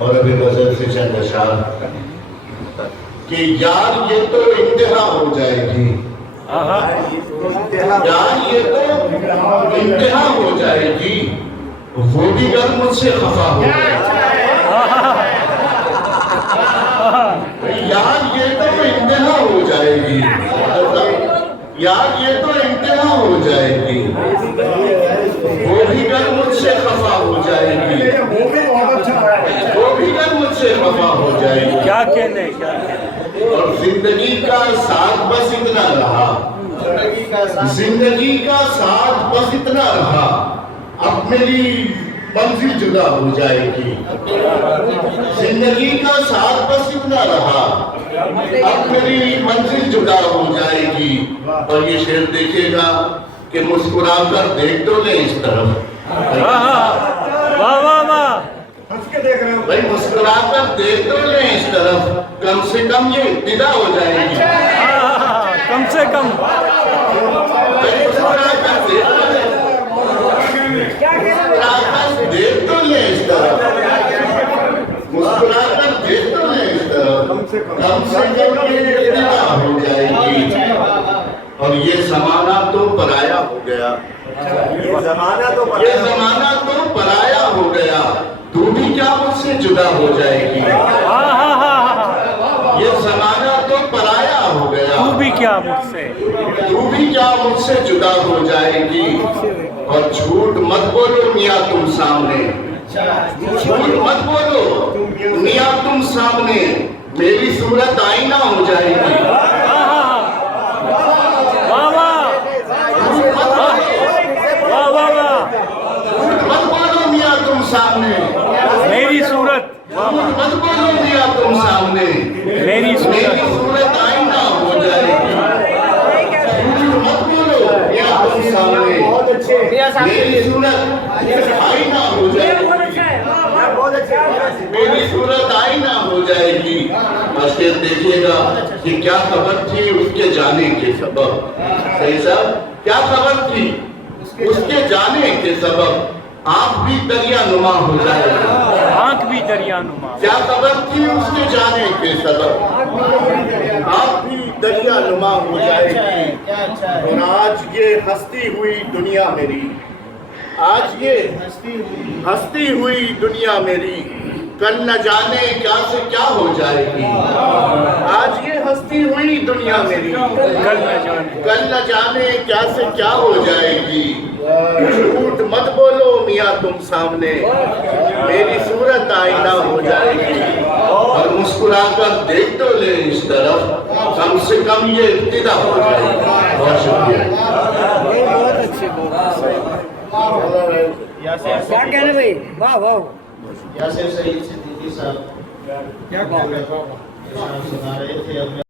اور ابھی غزل سے چند اشعار کہ یار یہ تو انتہا ہو جائے گی، یار یہ تو انتہا ہو جائے گی، وہ بھی گر مجھ سے خفا ہو جائے گی، یار یہ تو انتہا ہو جائے گی، یار یہ تو انتہا ہو جائے گی، وہ بھی گر مجھ سے خفا ہو جائے گی، وہ بھی گر مجھ سے خفا ہو جائے گی۔ کیا کہنے اور زندگی کا ساتھ بس اتنا رہا، زندگی کا ساتھ بس اتنا رہا، اب میری منزل جدا ہو جائے گی، زندگی کا ساتھ بس اتنا رہا، اب میری منزل جدا ہو جائے گی۔ اور یہ شعر دیکھے گا کہ مسکرا کر دیکھ تو لیں اس طرف، واہ واہ واہ، بھائی مسکرا کر دیکھ تو لیں اس طرف، کم سے کم یہ ابتدا ہو جائے گی، کم سے کم بھائی مسکرا کر دیکھ تو لیں، مسکرا کر دیکھ تو لیں اس طرف، مسکرا کر دیکھ تو لیں اس طرف، کم سے کم یہ ابتدا ہو جائے گی۔ اور یہ زمانہ تو پرایا ہو گیا، یہ زمانہ تو پرایا ہو گیا، تو بھی کیا مجھ سے جدا ہو جائے گی، یہ زمانہ تو پرایا ہو گیا، تو بھی کیا مجھ سے، تو بھی کیا مجھ سے جدا ہو جائے گی۔ اور جھوٹ مت بولو میاں تم سامنے، جھوٹ مت بولو میاں تم سامنے، میری صورت آئینہ ہو جائے گی، واہ واہ واہ واہ واہ، جھوٹ مت بولو میاں تم سامنے، میری صورت، جھوٹ مت بولو میاں تم سامنے، میری صورت آئینہ ہو جائے گی، جھوٹ مت بولو میاں تم سامنے، میری صورت آئینہ ہو جائے گی، میری صورت آئینہ ہو جائے گی۔ اور پھر دیکھیے گا کہ کیا خبر تھی اس کے جانے کے سبب، صحیح صاحب، کیا خبر تھی اس کے جانے کے سبب، آنکھ بھی دریا نما ہو جائے گی، آنکھ بھی دریا نما، کیا خبر تھی اس کے جانے کے سبب، آنکھ بھی دریا نما ہو جائے گی۔ اور آج یہ ہستی ہوئی دنیا میری، آج یہ ہستی ہوئی دنیا میری، کل نہ جانے کیا سے کیا ہو جائے گی، آج یہ ہستی ہوئی دنیا میری، کل نہ جانے کیا سے کیا ہو جائے گی۔ جھوٹ مت بولو میاں تم سامنے، میری صورت آئینہ ہو جائے گی، اور مسکرا کر دیکھ تو لیں اس طرف، کم سے کم یہ ابتدا ہو جائے گی۔ بہت شکریہ۔ بہت اچھے، کیا کہنے بھائی، واہ واہ، یاسر سعید صدیقی صاحب کیا سنا رہے تھے